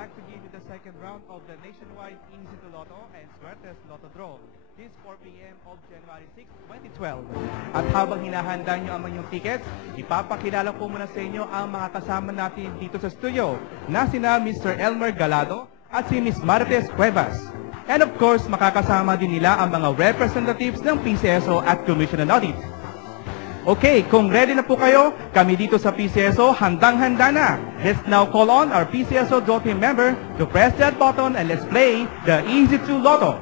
like to give you the second round of the nationwide Easy to Lotto and Suertes Lotto Draw. This 4 p.m. of January 6, 2012. At habang hinahanda nyo ang inyong tickets, ipapakilala ko muna sa inyo ang mga kasama natin dito sa studio na sina Mr. Elmer Galado at si Ms. Martes Cuevas. And of course, makakasama din nila ang mga representatives ng PCSO at Commission on Audit. Okay, kung ready na po kayo, kami dito sa PCSO handang-handa na. Let's now call on our PCSO Draw Team member to press that button and let's play the Easy to Lotto.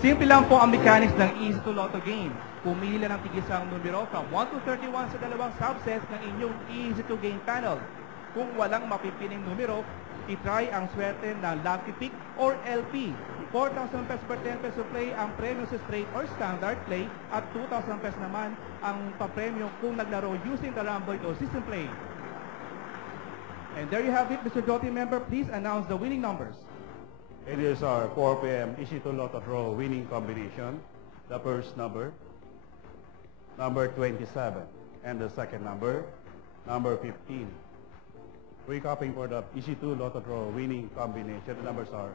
Simple lang po ang mechanics ng Easy to Lotto game. Pumili lang ng tigisang numero from 1 to 31 sa dalawang subsets ng inyong Easy to Game panel. Kung walang mapipiling numero, itry ang swerte ng Lucky Pick or LP. 4,000 pesos per 10 peso play ang premyo sa straight or standard play at 2,000 pesos naman ang papremyo kung naglaro using the rhomboid or system play. And there you have it, Mr. Draw Team member. Please announce the winning numbers. It is our 4 p.m. Easy to Lotto Draw winning combination. The first number, number 27, and the second number, number 15. Recapping for the Easy to Lotto Draw winning combination. The numbers are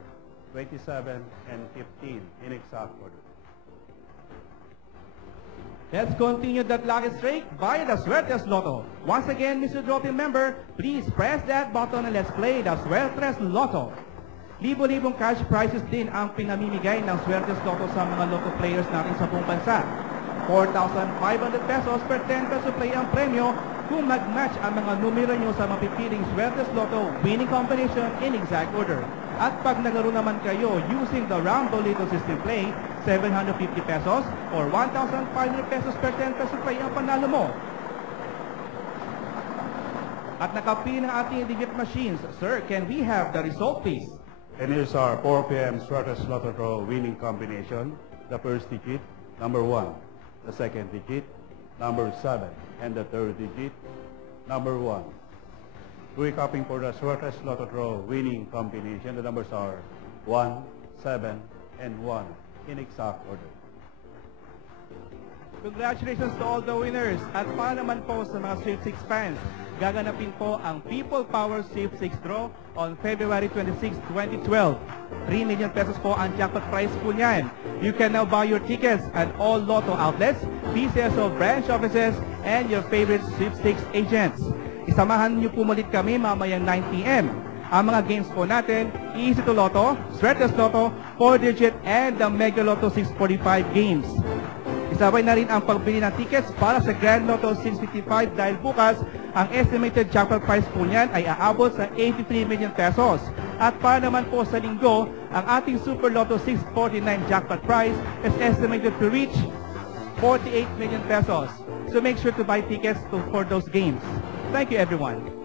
27 and 15 in exact order. Let's continue that lucky streak via the Suertes Lotto. Once again, Mr. Draw Team member, please press that button and let's play the Suertes Lotto. Libo-libong cash prizes din ang pinamimigay ng Suertes Lotto sa mga Lotto players natin sa buong bansa. 4,500 pesos per 10 peso play ang premyo kung mag-match ang mga numero nyo sa mapipiling Suertes Lotto winning combination in exact order. At pag naglaro naman kayo using the rhomboid system play, 750 pesos or 1,500 pesos per 10 peso play ang panalo mo. At nakapili ng ating digit machines. Sir, can we have the result please? And here's our 4 p.m. Suertes Lotto Draw winning combination. The first digit, number 1. The second digit, number 7. And the third digit, number 1. Recapping for the Suertes Lotto Draw winning combination. The numbers are 1, 7, and 1 in exact order. Congratulations to all the winners. At para naman po sa mga Sweepstakes fans, gaganapin po ang People Power Sweepstakes Draw on February 26, 2012. 3 million pesos po ang jackpot prize po niyan. You can now buy your tickets at all Lotto outlets, PCSO branch offices, and your favorite Sweepstakes agents. Isamahan niyo po ulit kami mamayang 9 p.m. Ang mga games po natin, Easy to Lotto, Suertes Lotto, 4-digit, and the Mega Lotto 645 games. Isabay na rin ang pagbili ng tickets para sa Grand Lotto 655 dahil bukas, ang estimated jackpot price po niyan ay aabot sa 83 million pesos. At para naman po sa linggo, ang ating Super Lotto 649 jackpot price is estimated to reach 48 million pesos. So make sure to buy tickets for those games. Thank you, everyone.